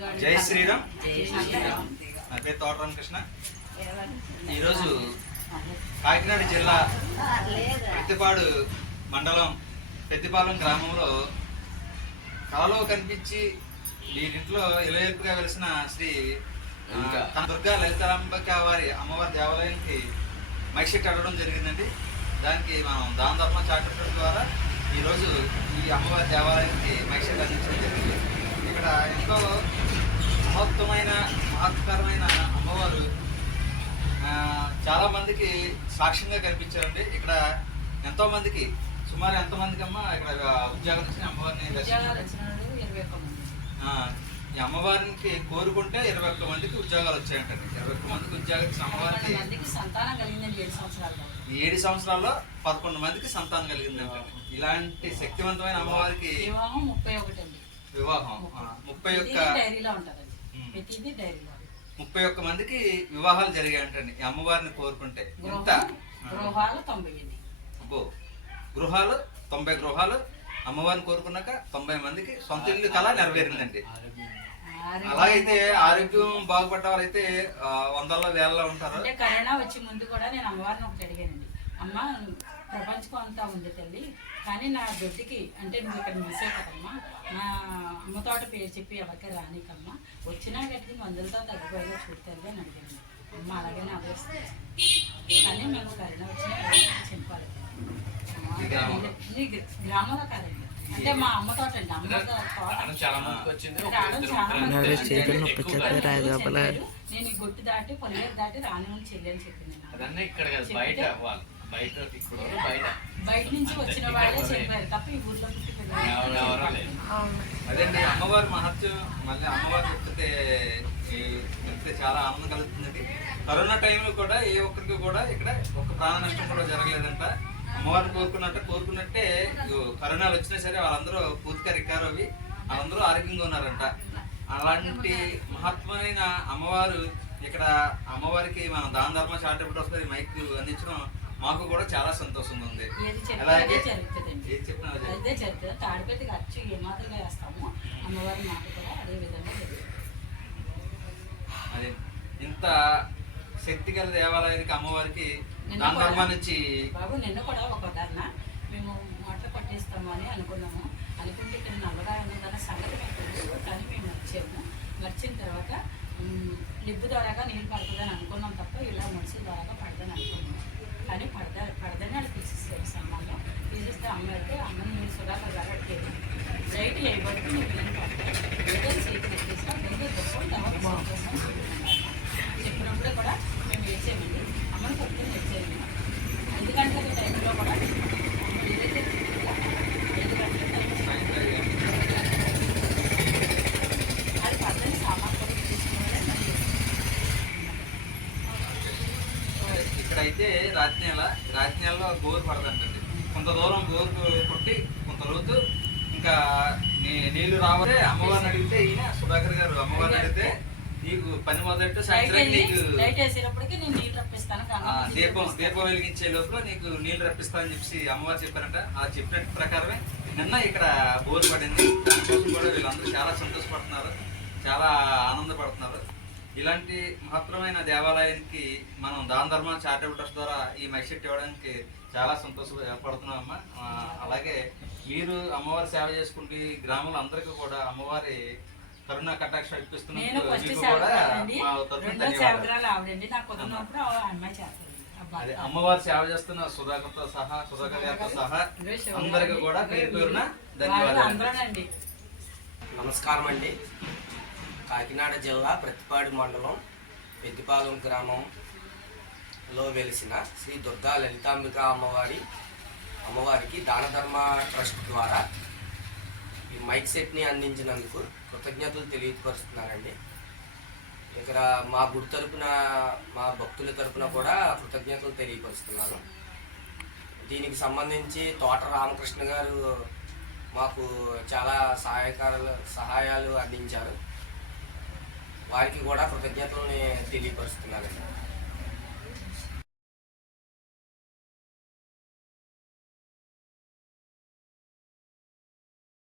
జై శ్రీరామ్. జై శ్రీరామ్. నా పేరు తోటరామ కృష్ణ ఈరోజు కాకినాడ జిల్లా పెద్దిపాడు మండలం పెద్దిపాలెం గ్రామంలో కాలువ కనిపించి వీరింట్లో ఇలవేల్పుగా వెలిసిన శ్రీ దుర్గా. లలితాంబిక వారి అమ్మవారి దేవాలయానికి మైక్ సెట్ అడగడం జరిగిందండి. దానికి మనం దాన ధర్మ చాటడం ద్వారా ఈరోజు ఈ అమ్మవారి దేవాలయానికి మైక్ సెట్ అందించడం జరిగింది. ఇక్కడ ఎంతో మహత్వమైన మహత్కరమైన అమ్మవారు ఆ, చాలా మందికి సాక్ష్యంగా కనిపించారండి. ఇక్కడ ఎంతో మందికి సుమారు ఎంత మందికి అమ్మ ఇక్కడ ఉద్యోగం వచ్చిన అమ్మవారిని ఈ అమ్మవారికి కోరుకుంటే ఇరవై ఒక్క మందికి ఉద్యోగాలు వచ్చాయంటండి. ఇరవై ఒక్క మందికి ఇచ్చిన అమ్మవారికి ఏడు సంవత్సరాల్లో పదకొండు మందికి సంతానం కలిగిందంటండి. ఇలాంటి శక్తివంతమైన అమ్మవారికి వివాహం ముప్పై ఒకటి అండి వివాహం. ముప్పై ఒక్క డైరీలో ముప్పై ఒక్క మందికి వివాహాలు జరిగాయంటండి. ఈ అమ్మవారిని కోరుకుంటే ఎంత? గృహం గృహాలు తొంభై అబ్బో. గృహాలు తొంభై గృహాలు అమ్మవారిని కోరుకున్నాక తొంభై మందికి సొంత ఇల్లు కళ నెరవేరిందండి. అలాగైతే ఆరోగ్యం బాగుపడ్డ వాళ్ళైతే వందల్లో వేలలో ఉంటారు. అంటే కరోనా వచ్చే ముందు కూడా నేను అమ్మవారిని ఒకటి అడిగానండి. అమ్మ ప్రపంచం అంతా ఉంది తల్లి కానీ నా బిడ్డకి అంటే నువ్వు ఇక్కడ మిస్ కదమ్మా నా అమ్మ తోట పేరు చెప్పి ఎవరికి రానికమ్మా వచ్చినా గట్టికి మందులతో తగ్గిపోయేలా చూడతారు అని అడిగాను. అమ్మ అలాగనే ఆలోచిస్తుంది కానీ మేము కరోనా వచ్చినా చెప్పాలి గ్రామంలో? కాదండి. అంటే మా అమ్మ తోట అండి. అమ్మ నేను ఈ గుట్టు దాటి పొలిమేర దాటి రాని చెల్లెని చెప్పింది బయట బయట ఇక్కడ వాళ్ళు. బయట బయట నుంచి వచ్చిన వాళ్ళే చెప్పారు. తప్ప ఈ ఊర్లో అదండి అమ్మవారి మహత్యం మళ్ళీ అమ్మవారు చెప్తే ఈ- చెప్తే చాలా ఆనందం కలుగుతుందండి. కరోనా టైంలో కూడా ఏ ఒక్కరికి కూడా ఇక్కడ ఒక్క ప్రాణ నష్టం కూడా జరగలేదంట. అమ్మవారిని కోరుకున్నట్టు కోరుకున్నట్టే కరోనాలు వచ్చినా సరే వాళ్ళందరూ పూర్తిగా రికవర్ అవి వాళ్ళందరూ ఆరోగ్యంగా ఉన్నారంట. అలాంటి మహత్వమైన అమ్మవారు ఇక్కడ అమ్మవారికి మన దాన ధర్మ చారిటబుల్ ట్రస్ట్ మైక్ అందించడం మాకు కూడా చాలా సంతోషంగా ఉంది. అలాగే ఏది చెప్పినా అదే. అదే జరుగుతుంది. తాడిపెట్టి ఖర్చు ఏ మాదిరిగా వేస్తామో. అమ్మవారి మాట కూడా అదే విధంగా అదే ఇంత శక్తి గల దేవాలయానికి అమ్మవారికి దాన ధర్మాన్ని ఇచ్చి బాబు నిన్న కూడా ఒక ఉదాహరణ మేము మోటార్ పట్టేస్తాము అని అనుకున్నాము. అనుకుంటే ఇక్కడ నల్లగా ఉన్నదన్న సంగతి తెలుసు కానీ మేము మర్చాము. మర్చిన తర్వాత నిప్పు ద్వారాగా నీళ్ళు పడుతుందని అనుకున్నాం తప్ప ఇలా మనుషుల ద్వారాగా పడదని అనుకున్నాం. కానీ పడద పడదని వాళ్ళు తీసేస్తారు సమ్మాలో తీసేస్తే అమ్మ అయితే చెప్పినప్పుడు కూడా మేము వేసేయండి అమ్మని పొద్దున్న వేసేయండి ఐదు టైంలో కూడా ఐదు గంటల టైంలో అది కూడా ఇక్కడైతే రాతి నెల గోరు పడదంటండి. కొంత దూరం గోరు కొట్టి కొంత లోతు ఇంకా నీ- నీళ్ళు రావే అమ్మవారిని అడిగితే ఈయన సుధాకర్ గారు అమ్మవారిని అడిగితే నీకు పని మొదలెట్టు లైట్ సాయంత్రం నీకు దీపం. దీపం వెలిగించే లోపల నీకు నీళ్ళు రప్పిస్తానని చెప్పి అమ్మవారు చెప్పారంట. ఆ చెప్పినట్టు ప్రకారమే నిన్న ఇక్కడ బోరు పడింది. దానికోసం కూడా వీళ్ళందరూ చాలా సంతోషపడుతున్నారు. చాలా ఆనందపడుతున్నారు. ఇలాంటి మహత్తరమైన దేవాలయానికి మనం దాన ధర్మ చారిటబుల్ ట్రస్ట్ ద్వారా ఈ మైసెట్ ఇవ్వడానికి చాలా సంతోషపడుతున్నాం అమ్మ ఆ, అలాగే మీరు అమ్మవారి సేవ చేసుకుంటే ఈ గ్రామంలో అందరికీ కూడా అమ్మవారి కరుణా కటాక్ష అదే అమ్మవారి సేవ చేస్తున్న సుధాకర్తో సహా సుధాకర్ గారితో సహా అందరికి కూడా పేరు పేరున ధన్యవాదాలు నమస్కారం అండి కాకినాడ జిల్లా ప్రతిపాడు మండలం పెద్దిపాలెం గ్రామంలో వెలిసిన శ్రీ దుర్గా లలితాంబిక అమ్మవారి అమ్మవారికి దాన ధర్మ ట్రస్ట్ ద్వారా ఈ మైక్ సెట్ని అందించినందుకు కృతజ్ఞతలు తెలియపరుస్తున్నానండి. ఇక్కడ మా గుడి తరపున మా భక్తుల తరపున కూడా కృతజ్ఞతలు తెలియపరుస్తున్నాను. దీనికి సంబంధించి తోట రామకృష్ణ గారు మాకు చాలా సహాయకారులు సహాయాలు అందించారు. వారికి కూడా కృతజ్ఞతలు తెలియపరుస్తున్నానండి